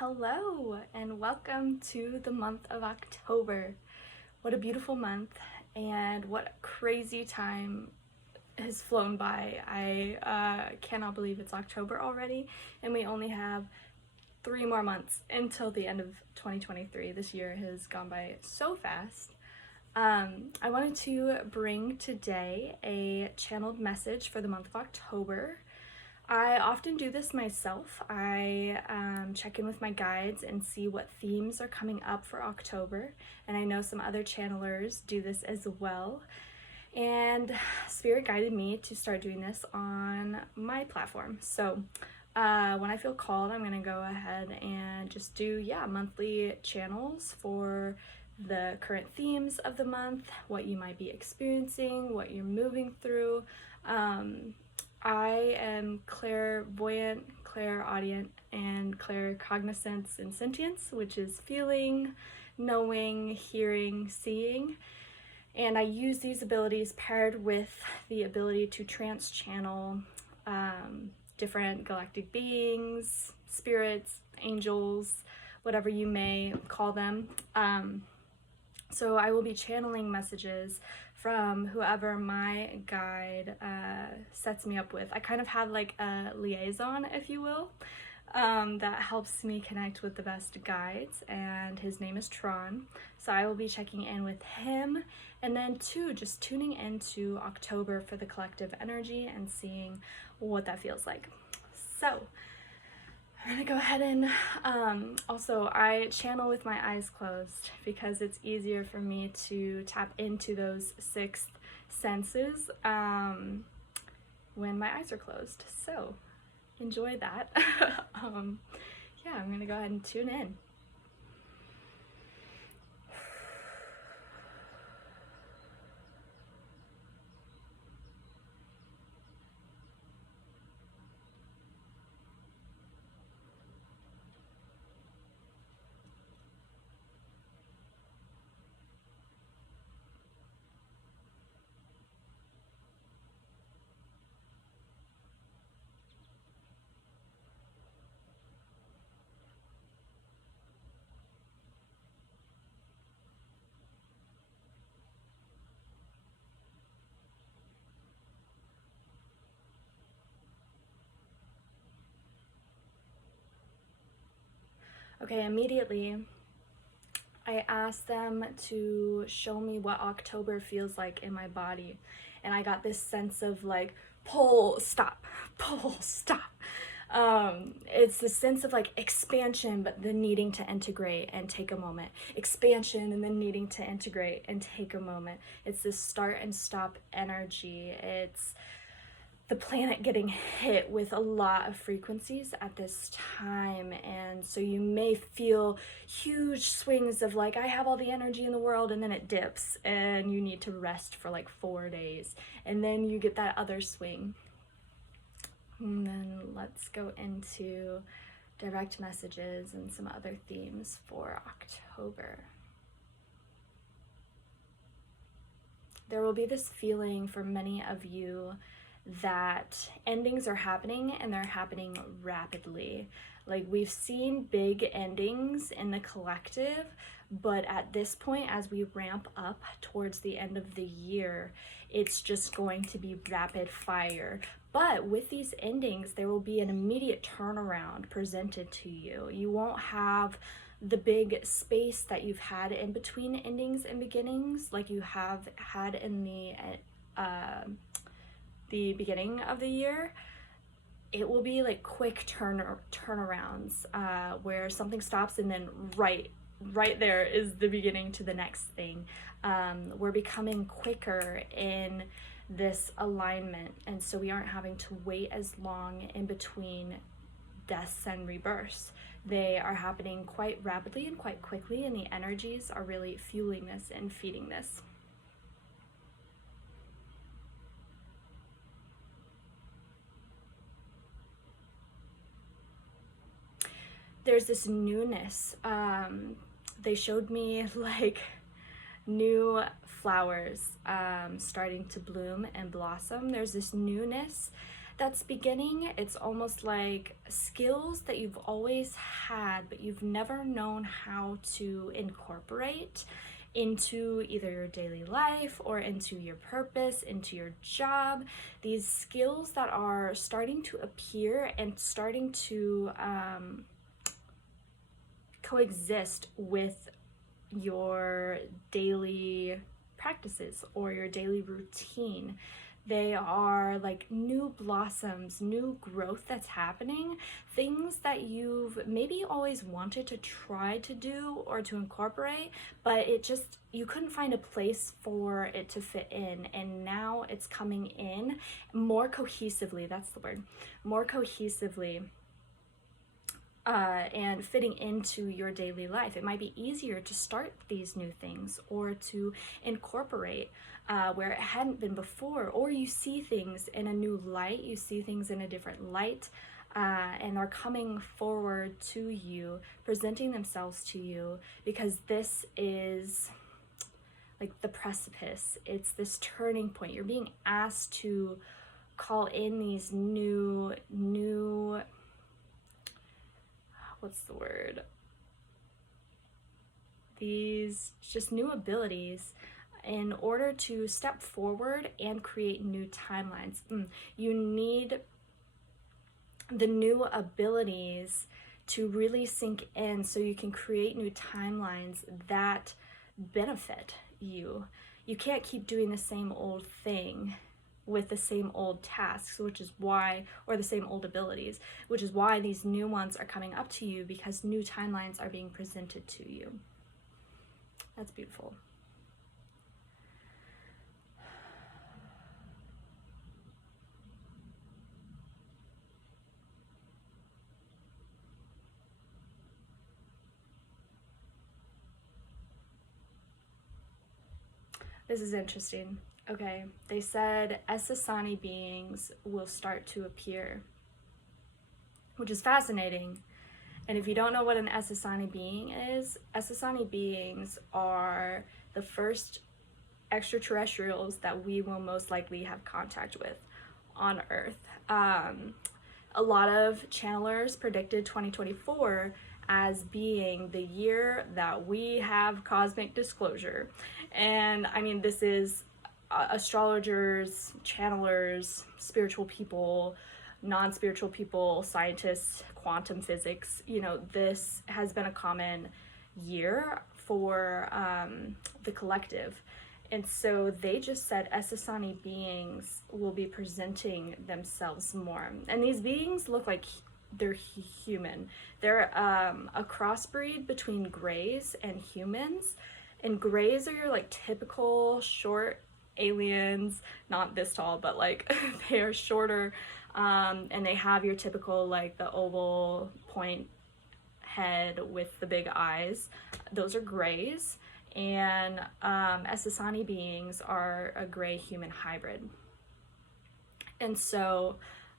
Hello and welcome to the month of October. What a beautiful month and what a crazy time has flown by. I cannot believe it's October already and we only have 3 more months until the end of 2023. This year has gone by so fast. I wanted to bring today a channeled message for the month of October. I often do this myself. I check in with my guides and see what themes are coming up for October, and I know some other channelers do this as well. And Spirit guided me to start doing this on my platform. So when I feel called, I'm gonna go ahead and just do monthly channels for the current themes of the month, what you might be experiencing, what you're moving through. I am clairvoyant, clairaudient, and claircognizance and sentience, which is feeling, knowing, hearing, seeing. And I use these abilities paired with the ability to trans-channel different galactic beings, spirits, angels, whatever you may call them. So I will be channeling messages from whoever my guide sets me up with. I kind of have like a liaison, if you will, that helps me connect with the best guides, and his name is Tron. So I will be checking in with him, and then just tuning into October for the collective energy and seeing what that feels like. So I'm gonna go ahead and also I channel with my eyes closed because it's easier for me to tap into those sixth senses when my eyes are closed. So enjoy that. I'm gonna go ahead and tune in. Okay, immediately I asked them to show me what October feels like in my body, and I got this sense of like pull, stop, pull, stop. It's the sense of like expansion, but then needing to integrate and take a moment. Expansion and then needing to integrate and take a moment. It's this start and stop energy. It's the planet getting hit with a lot of frequencies at this time, and so you may feel huge swings of like, I have all the energy in the world, and then it dips and you need to rest for like 4 days, and then you get that other swing. And then let's go into direct messages and some other themes for October. There will be this feeling for many of you that endings are happening, and they're happening rapidly. Like, we've seen big endings in the collective, but at this point, as we ramp up towards the end of the year, it's just going to be rapid fire. But with these endings, there will be an immediate turnaround presented to you. You won't have the big space that you've had in between endings and beginnings like you have had in the beginning of the year. It will be like quick turnarounds where something stops and then right there is the beginning to the next thing. We're becoming quicker in this alignment, and so we aren't having to wait as long in between deaths and rebirths. They are happening quite rapidly and quite quickly, and the energies are really fueling this and feeding this. There's this newness. They showed me like new flowers starting to bloom and blossom. There's this newness that's beginning. It's almost like skills that you've always had, but you've never known how to incorporate into either your daily life or into your purpose, into your job. These skills that are starting to appear and starting to coexist with your daily practices or your daily routine. They are like new blossoms, new growth that's happening, things that you've maybe always wanted to try to do or to incorporate, but you couldn't find a place for it to fit in. And now it's coming in more cohesively, that's the word, more cohesively. And fitting into your daily life. It might be easier to start these new things or to incorporate where it hadn't been before, or you see things in a new light, you see things in a different light, and are coming forward to you, presenting themselves to you, because this is like the precipice. It's this turning point. You're being asked to call in these new what's the word? These just new abilities in order to step forward and create new timelines. You need the new abilities to really sink in so you can create new timelines that benefit you. You can't keep doing the same old thing with the same old tasks, which is why, or the same old abilities, which is why these new ones are coming up to you, because new timelines are being presented to you. That's beautiful. This is interesting. Okay, they said Essassani beings will start to appear, which is fascinating. And if you don't know what an Essassani being is, Essassani beings are the first extraterrestrials that we will most likely have contact with on Earth. A lot of channelers predicted 2024 as being the year that we have cosmic disclosure. And I mean, this is astrologers, channelers, spiritual people, non-spiritual people, scientists, quantum physics. You know, this has been a common year for the collective. And so they just said Essassani beings will be presenting themselves more. And these beings look like they're human. They're a crossbreed between grays and humans. And grays are your like typical short aliens, not this tall, but like they are shorter, and they have your typical like the oval point head with the big eyes. Those are grays. And Essassani beings are a gray human hybrid. And so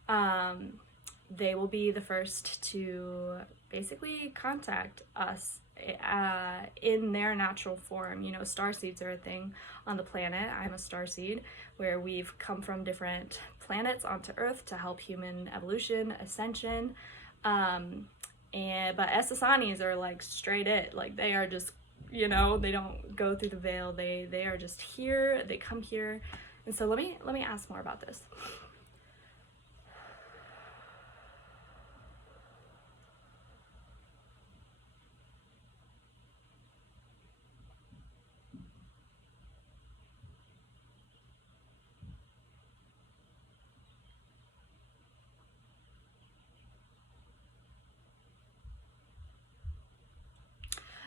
they will be the first to basically contact us in their natural form. You know, starseeds are a thing on the planet. I'm a starseed, where we've come from different planets onto Earth to help human evolution, ascension. But Essassanis are like straight it. Like they are just, you know, they don't go through the veil. They are just here. They come here. And so let me ask more about this.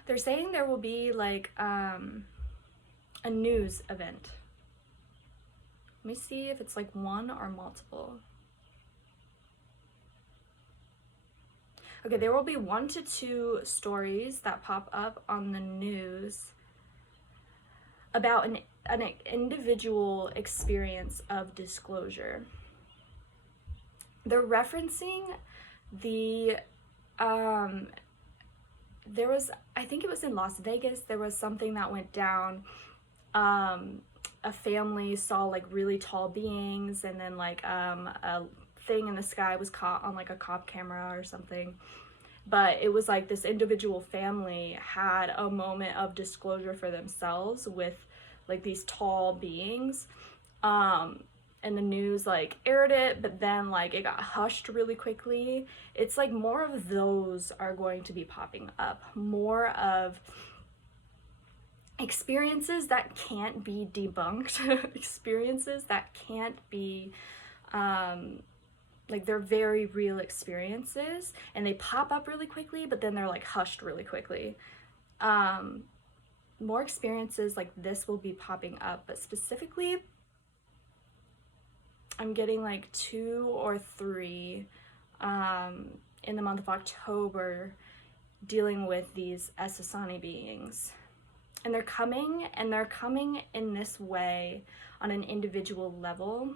They're saying there will be like a news event. Let me see if it's like one or multiple. Okay, there will be 1 to 2 stories that pop up on the news about an individual experience of disclosure. They're referencing the there was, I think it was in Las Vegas, there was something that went down. A family saw like really tall beings, and then like a thing in the sky was caught on like a cop camera or something. But it was like this individual family had a moment of disclosure for themselves with like these tall beings. And the news like aired it, but then like it got hushed really quickly. It's like more of those are going to be popping up, more of experiences that can't be debunked, experiences that can't be like, they're very real experiences, and they pop up really quickly, but then they're like hushed really quickly. More experiences like this will be popping up, but specifically I'm getting like 2 or 3 in the month of October dealing with these Essassani beings. And they're coming in this way on an individual level,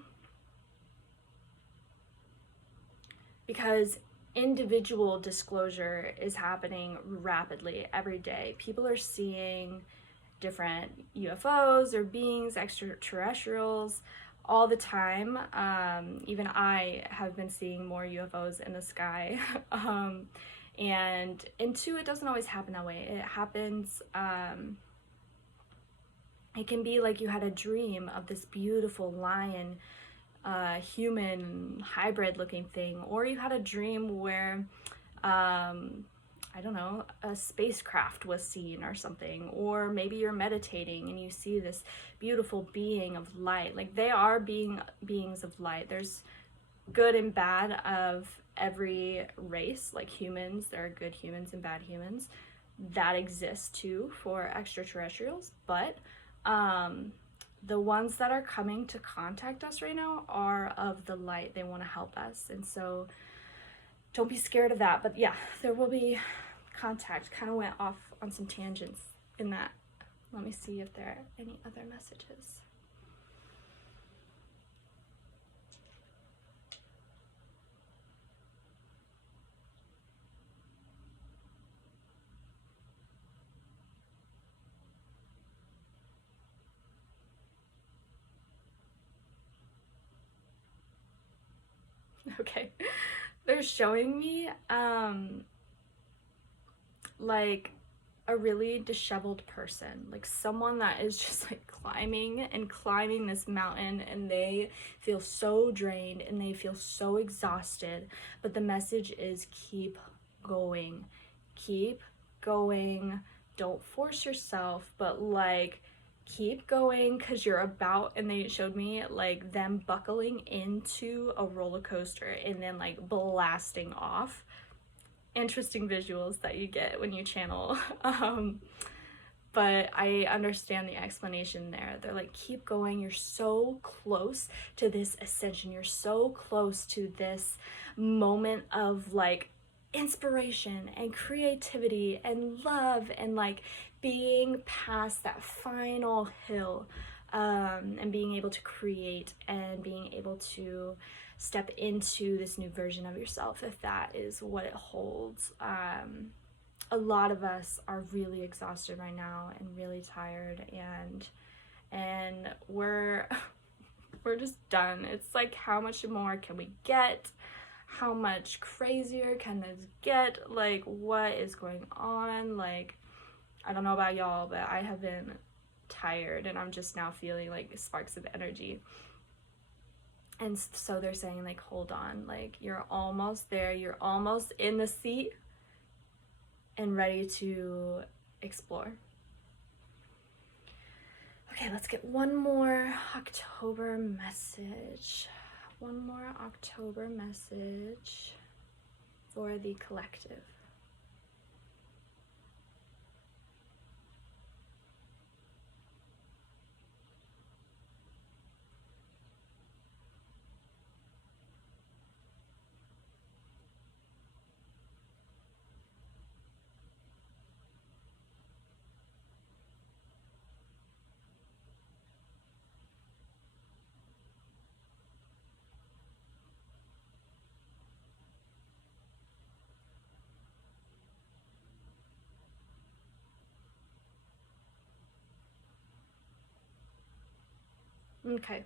because individual disclosure is happening rapidly every day. People are seeing different UFOs or beings, extraterrestrials, all the time. Even I have been seeing more UFOs in the sky. And two, it doesn't always happen that way. It happens, it can be like you had a dream of this beautiful lion, human hybrid looking thing, or you had a dream where I don't know, a spacecraft was seen or something, or maybe you're meditating and you see this beautiful being of light. Like, they are beings of light. There's good and bad of every race. Like, humans, there are good humans and bad humans that exist too for extraterrestrials, but the ones that are coming to contact us right now are of the light. They want to help us, and so don't be scared of that. But yeah, there will be contact. Kind of went off on some tangents in that. Let me see if there are any other messages. Okay, they're showing me like a really disheveled person, like someone that is just like climbing this mountain, and they feel so drained and they feel so exhausted, but the message is keep going, don't force yourself, but like keep going, because you're about, and they showed me like them buckling into a roller coaster and then like blasting off. Interesting visuals that you get when you channel. But I understand the explanation there. They're like, keep going, you're so close to this ascension, you're so close to this moment of like inspiration and creativity and love, and like being past that final hill, and being able to create and being able to step into this new version of yourself, if that is what it holds. A lot of us are really exhausted right now and really tired, and we're just done. It's like, how much more can we get? How much crazier can this get? Like, what is going on? Like, I don't know about y'all, but I have been tired, and I'm just now feeling like sparks of energy. And so they're saying like, hold on, like you're almost there, you're almost in the seat and ready to explore. Okay, let's get one more October message. One more October message for the collective. Okay,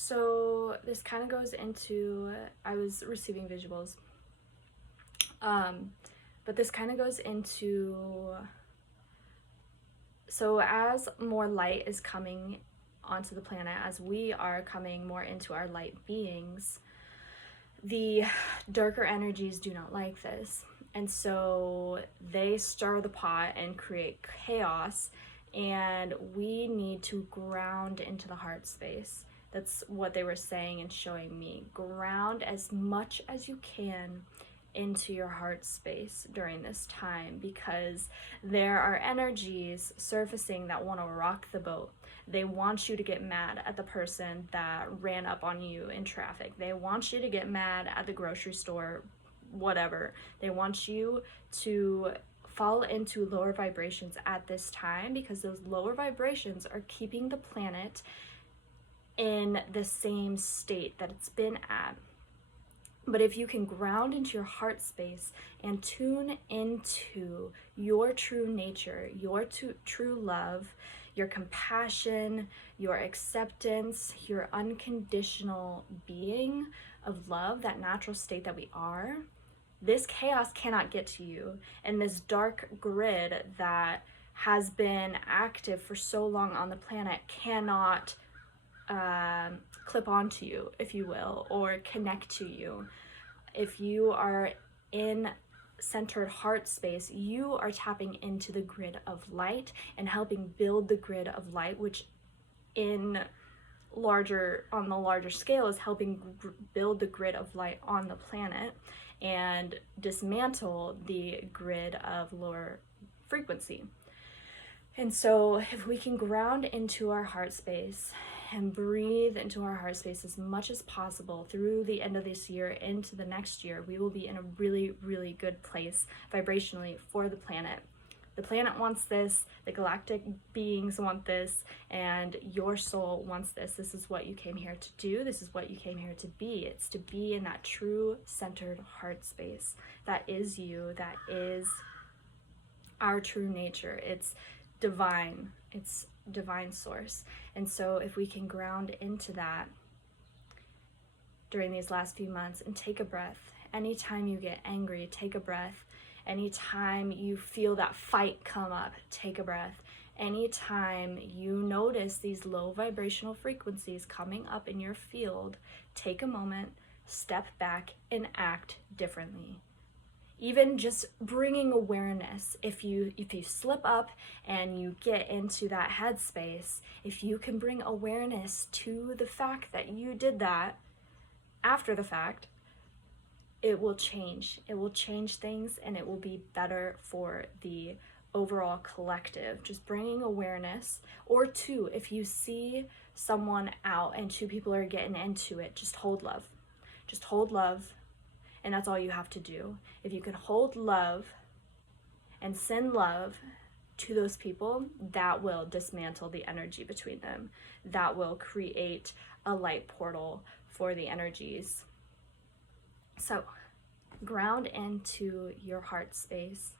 So this kind of goes into, I was receiving visuals, but this kind of goes into, so as more light is coming onto the planet, as we are coming more into our light beings, the darker energies do not like this. And so they stir the pot and create chaos, and we need to ground into the heart space. That's what they were saying and showing me. Ground as much as you can into your heart space during this time, because there are energies surfacing that want to rock the boat. They want you to get mad at the person that ran up on you in traffic. They want you to get mad at the grocery store, whatever. They want you to fall into lower vibrations at this time, because those lower vibrations are keeping the planet in the same state that it's been at. But if you can ground into your heart space and tune into your true nature, your true love, your compassion, your acceptance, your unconditional being of love, that natural state that we are, this chaos cannot get to you. And this dark grid that has been active for so long on the planet cannot clip onto you, if you will, or connect to you. If you are in centered heart space, you are tapping into the grid of light and helping build the grid of light, which on the larger scale is helping build the grid of light on the planet and dismantle the grid of lower frequency. And so if we can ground into our heart space and breathe into our heart space as much as possible through the end of this year into the next year, we will be in a really, really good place vibrationally for the planet. The planet wants this, the galactic beings want this, and your soul wants this. This is what you came here to do. This is what you came here to be. It's to be in that true centered heart space. That is you. That is our true nature. It's divine. It's divine source. And so if we can ground into that during these last few months and take a breath, anytime you get angry, take a breath. Anytime you feel that fight come up, take a breath. Anytime you notice these low vibrational frequencies coming up in your field, take a moment, step back, and act differently. Even just bringing awareness, if you slip up and you get into that headspace, if you can bring awareness to the fact that you did that after the fact, it will change. It will change things, and it will be better for the overall collective. Just bringing awareness. Or two, if you see someone out and two people are getting into it, just hold love. Just hold love, and that's all you have to do. If you can hold love and send love to those people, that will dismantle the energy between them. That will create a light portal for the energies. So ground into your heart space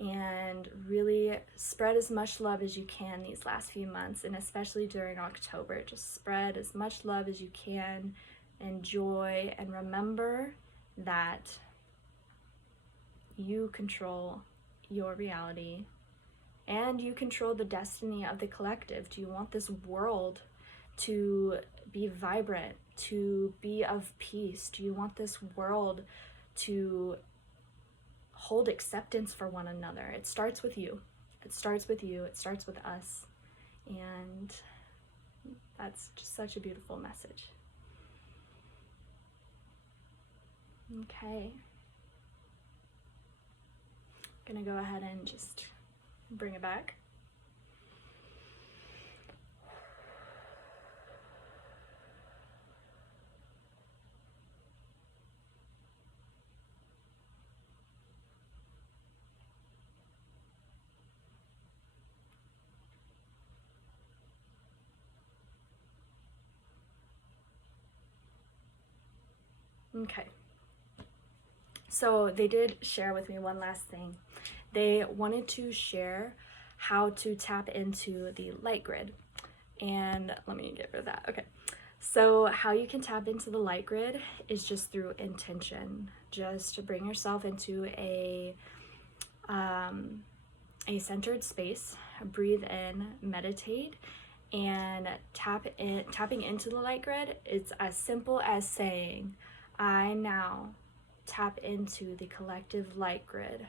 and really spread as much love as you can these last few months, and especially during October. Just spread as much love as you can, enjoy, and remember that you control your reality and you control the destiny of the collective. Do you want this world to be vibrant, to be of peace? Do you want this world to hold acceptance for one another? It starts with you. It starts with you. It starts with us. And that's just such a beautiful message. Okay. I'm gonna go ahead and just bring it back. Okay. So they did share with me one last thing. They wanted to share how to tap into the light grid. And let me get rid of that. Okay. So how you can tap into the light grid is just through intention. Just bring yourself into a centered space, breathe in, meditate, and tapping into the light grid. It's as simple as saying, I now tap into the collective light grid.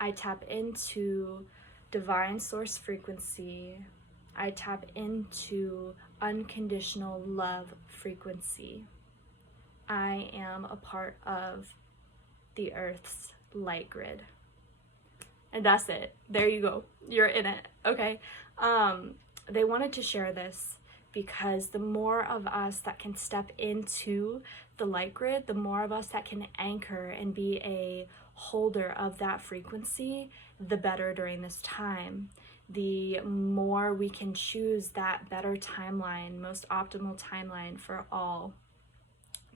I tap into divine source frequency. I tap into unconditional love frequency. I am a part of the earth's light grid. And that's it. There you go. You're in it. Okay. They wanted to share this because the more of us that can step into the light grid, the more of us that can anchor and be a holder of that frequency, the better during this time. The more we can choose that better timeline, most optimal timeline for all,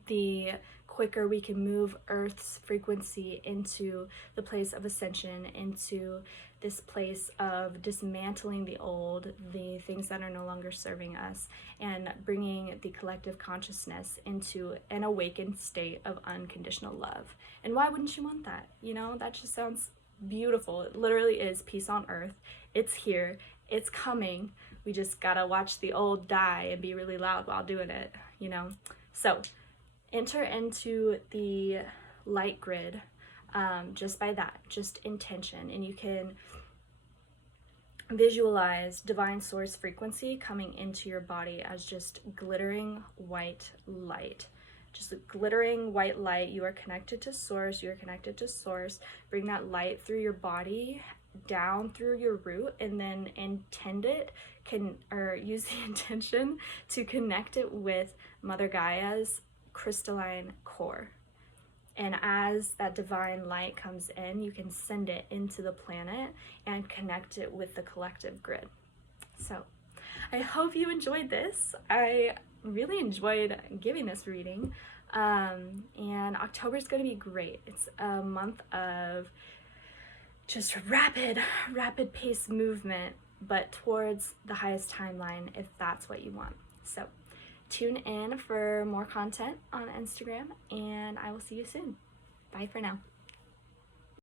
the quicker we can move Earth's frequency into the place of ascension, into this place of dismantling the old, the things that are no longer serving us, and bringing the collective consciousness into an awakened state of unconditional love. And why wouldn't you want that? You know, that just sounds beautiful. It literally is peace on earth. It's here. It's coming. We just gotta watch the old die and be really loud while doing it, you know? So enter into the light grid just by that, just intention. And you can visualize divine source frequency coming into your body as just glittering white light. Just glittering white light. You are connected to source. You are connected to source. Bring that light through your body, down through your root, and then use the intention to connect it with Mother Gaia's crystalline core. And as that divine light comes in, you can send it into the planet and connect it with the collective grid. So I hope you enjoyed this. I really enjoyed giving this reading. And October is going to be great. It's a month of just rapid pace movement, but towards the highest timeline, if that's what you want. So tune in for more content on Instagram, and I will see you soon. Bye for now.